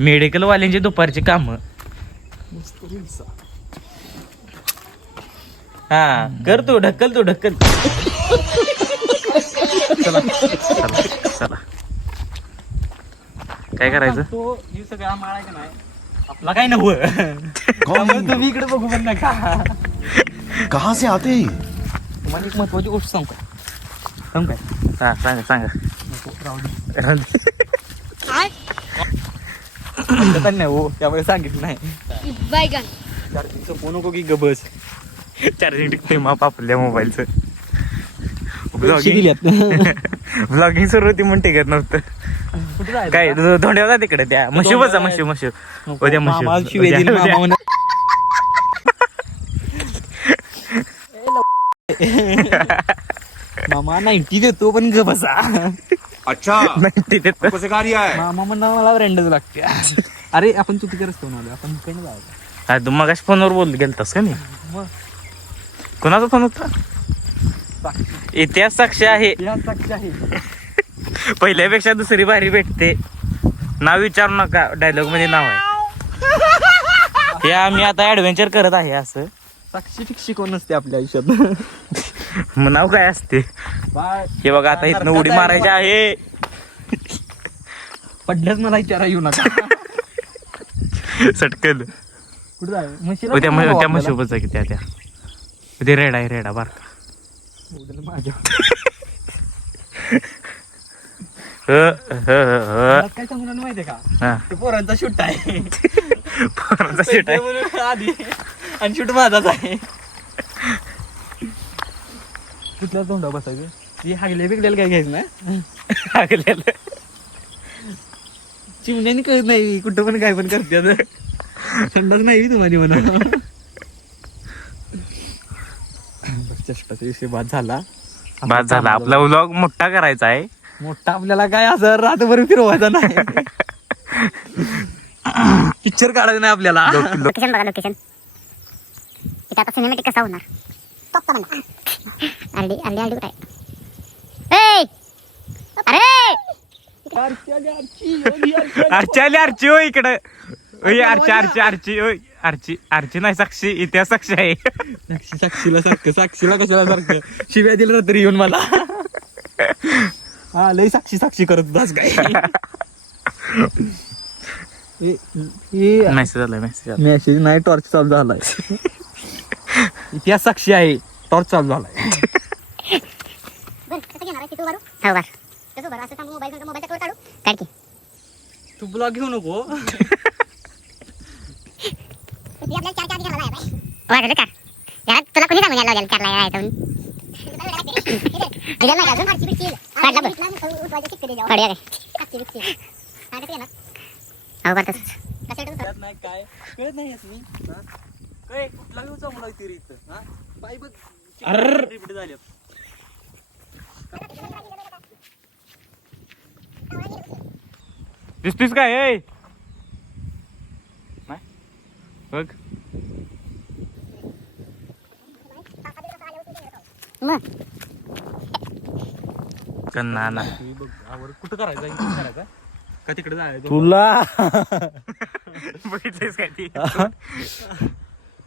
Medical वाल्यांची दुपारची काम. हा कर तू ढक्कल चला चला काय करायचं. तो ही सगळा माळ आहे का नाही आपला काय नव्हतं. तुम्ही इकडे बघू पण नका. कहाँ से आते तुम्हाला एक महत्वाची गोष्ट सांगू काय हा सांगा नाही हो त्यामुळे सांगितलं नाही. चार्जिंगचं फोन नको की गबस. चार्जिंग टिकते माप आपल्या मोबाईलचं. ब्लॉगिंग सुरू होती म्हणून टिकत नव्हतं. काय धोंड्यावर तिकडे त्या मशूबचा मशू उद्या मशू मामा 90 देतो पण ग बसा. अच्छा 90 देतो. कसे कार्य आहे मामा म्हणा मला ब्रँडच लागते. अरे आपण चुकीच्या रस्त्यावर आलो आपण इकडनं जायचं. तू मगाशी फोनवर बोल गेलतास का नाही. मग कोणाचा फोन होता. इतिहास साक्षी आहे. पहिल्यापेक्षा दुसरी भारी भेटते. नाव विचारू नका डायलॉग मध्ये नाव आहे. हे आम्ही आता ऍडव्हेंचर करत आहे असं. साक्षी फिक्षी कोण नसते आपल्या आयुष्यात. मग नाव काय असते. हे बघा आता इथनं उडी मारायची आहे. पडल्याच मला विचारा येऊ नका. सटकल कुठं जाय त्या म्हशीबच की त्या ते रेडा आहे रेडा बारका. माझ्या काय सांगून माहितीये का हा ते पोरांचा शूट आहे. पोरांचा सीट आहे. म्हणून आधी आणि शूट माझाच आहे. कुठल्या तोंडा बसायचं ती हागले बिगलेलं काय घ्यायचं ना. लागलेलं. चिमण्याने कळत नाही कुठं पण काय पण करते. थंडच नाही तुम्हाला म्हणा. चष्टाचा विषय बाद झाला. आपला व्लॉग मोठा करायचा आहे. मोठा आपल्याला काय असं रातभर फिरवायचा नाही. पिक्चर काढायचं नाही आपल्याला. लोकेशन बघा लोकेशन. इथे आता सिनेमॅटिक कसा होणार. अर्डी काय अर्ची हो इकडं. अर्ची नाही साक्षी इतिहास साक्षी आहे. साक्षीला साक्षीला कशाला सारखं शिव्या दिलं तरी येऊन मला. हा लय साक्षी करत होतास काय. मेसेज आलाय मेसेज नाही टॉर्च चालू झालाय. इतिहास साक्षी आहे टॉर्च चालू झालाय. तू ब्लॉग घेऊ नको. तुला कोणी सांगून यायला लावलेलं काय कळत नाही कुठला घेऊ चांगला तरी इथं पाय बघ झाले. दिसतीस काय बघ. कन्ना ना कुठं करायचं का तिकडे जायचं तुला बघितलंयस काय ती.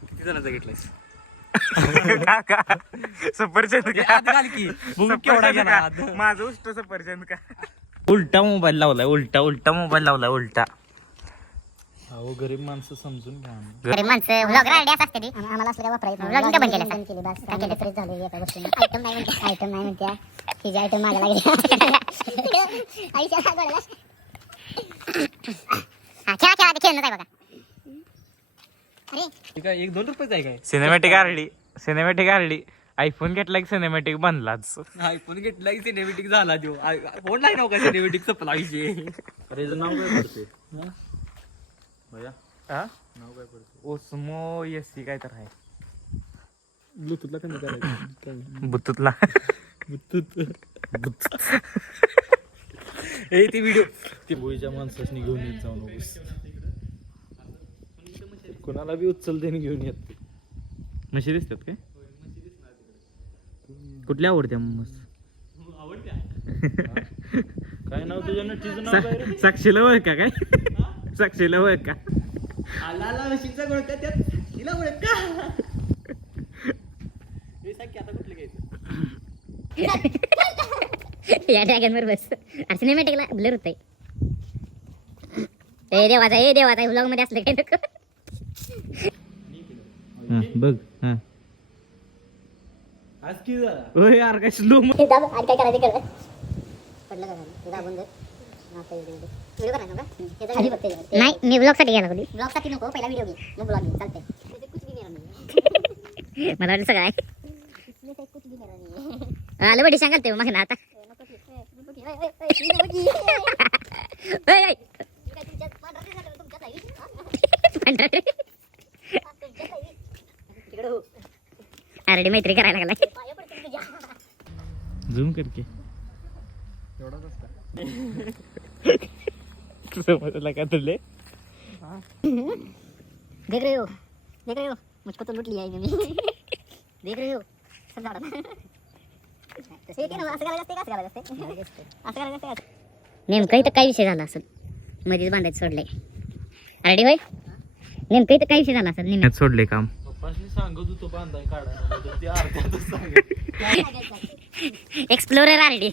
किती जणांचा घेतलायस. काका सफरचंद की माझं उष्ट सफरचंद का. उलटा मोबाईल लावलाय उलटा मोबाईल लावलाय उलटा. अहो गरीब माणसं समजून घ्या. गरीब माणसं व्लॉगर आयडिया असते ती आम्हाला असं काय वापरायचं व्लॉगिंग बंद केलं बस काय केलं फ्रेश झालं एका गोष्टीने. आयटम नाही म्हणत्या तिची आयटम मागायला लागली. खेळा खेळणं आहे बघा. अरे काय 1-2 रुपयाच आहे काय. सिनेमॅटिक आरडी आयफोन घेतला की सिनेमॅटिक बनलाच. आयफोन घेतला की सिनेमॅटिक झाला देऊ. फोन नाही नव्हता सिनेमॅटिक संपला विषय. अरे नाव काय पडते भैया नाव काय पडते. ओस्मो एससी काय तर आहे. ब्लूटूथला कमी करायचं. बुतूतला ती व्हिडिओ ती भोईच्या माणसाने घेऊन येत जाऊ नकोस. कोणाला बी उचलते घेऊन येत. म्हशी दिसतात काय. कुठल्या आवडत्या मस्त. काय नाव तुझ्या नटीचं नाव काय रे? साक्षीला ओळख का काय. साक्षीला वळ का आला म्हशीचा गोळका त्यात तिला गोळका हे सांग की आता कुठलं घ्यायचं या ड्रॅगन वर बस सिनेमॅटिकला ब्लर होतंय. ए देवाचा व्लॉग मध्ये असलं काय नको. बघ हा आज किती झाला ओय यार काय स्लो काय करायचं कर पडलं का दाबून दे. व्हिडिओ करायचा का नाही मी ब्लॉग साठी गेला कधी ब्लॉग साठी नको पहिला व्हिडिओ घे मग ब्लॉग घे चालतंय. मला वाटलं सगळं आहे आलं बडी सांगाल ते मग ना आता अरे मैत्री करायला लागला झूम करके समजला का तुले देख रहे हो मुझको तो लूट लिया है देख रहे हो सब झाडा नेमकं इथं काय विषय झाला असेल मध्येच बांधायचं सोडलंय. अरे होय नेमकं इथं काय विषय झाला असेल नेमकं सोडले काम पप्पाशी सांगत होतो बांधाय काढायला ते अर्ध्यातच सांगत एक्सप्लोरर आरडी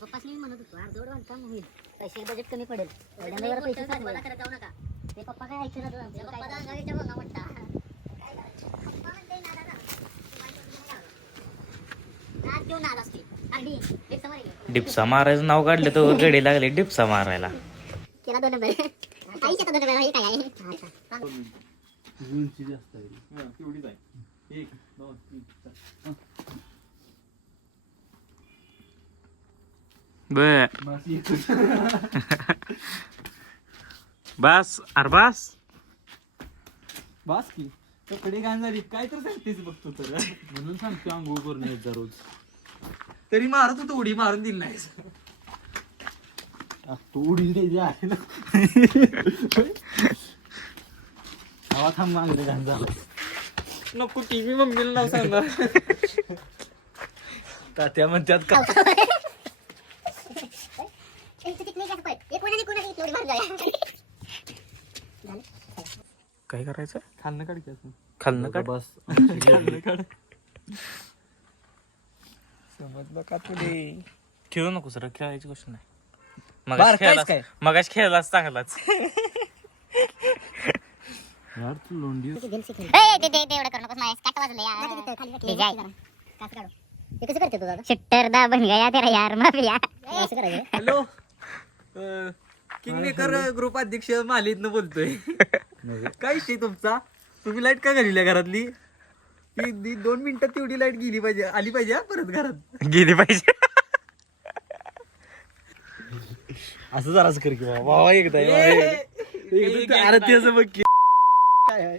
पप्पासनी म्हणत होतो अर्धवट बांधकाम होईल पैसे बजेट कमी पडेल पैसे जाऊ नका ते पप्पा काय ऐकलं डिप्सा मारायचं नाव काढलं तर गडी लागले डिप्सा मारायला. केला 2 नंबर आईच्या 2 नंबर हे काय आहे उंची जास्त आहे तेवढीच आहे 1 2 3 बस अरे बस बास की कपडे घाण झाली काय तर सांगतेस बघतो तर म्हणून सांगतो आंघोळ करून येत जा रोज तरी मारत होतो उडी मारून दिली नाही तू उडी द्यायची आहे ना हवा थांब मागले घाण झाला नको टीव्ही मम्मीला नाव सांगणार तात्या म्हणतात का काय करायचं खाल्लं काढ की असं. खाल्लं का बस खाल्लं काढ समजलं का तुले खेळू नको सर खेळायची गोष्ट नाही बारकाईच काय? मगाच खेळलाच चांगलाच यार तू लोंडी एवढं करू नकोस माझ्या काट वाजलं यार ते कसं करते तू दादा शिट्टर दा बन गया तेरा यार माफिया असं करायचं हॅलो किंगमेकर ग्रुप अध्यक्ष मालीतनं बोलतोय काय विषय तुमचा तुम्ही लाईट का घालली घरातली ती 2 मिनिटात तेवढी लाईट गेली पाहिजे आली पाहिजे हा परत घरात गेली पाहिजे असं जराच कर की बाबा एकदा आरती असं बघ की काय आहे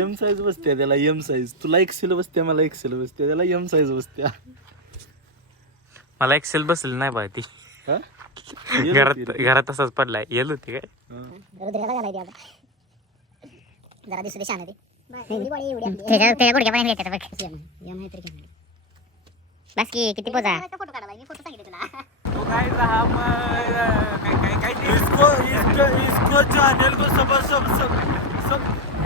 एम साईज बसते त्याला एम साईज तुला एक्सेल बसते मला एक्सेल बसते त्याला एम साईज बसते मला एक्सेल बसली नाही बाय ती हा? घरात तसाच पडलाय येल होती काय जरा दिसू दे शान त्याच्या गुडघ्यापर्यंत येतात बघ बस की किती पोजा फोटो काढायला मी फोटो सांगितले तुला तो काय रहा काय इसको चैनल को सब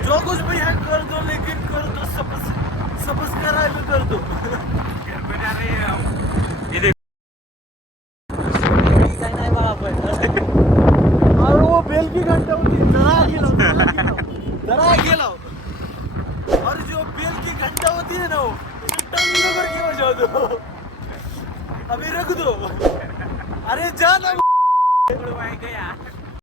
जो कुछ भी है कर दो लेकिन कर दो सब्सक्राइब कर दो काय नाही बाबा पण अरे वो बेल की घंटा होती जरा गेलो और जो बेल की घंटा होती है ना वो टंग करके बजा दो अभी रख दो अरे जाना गया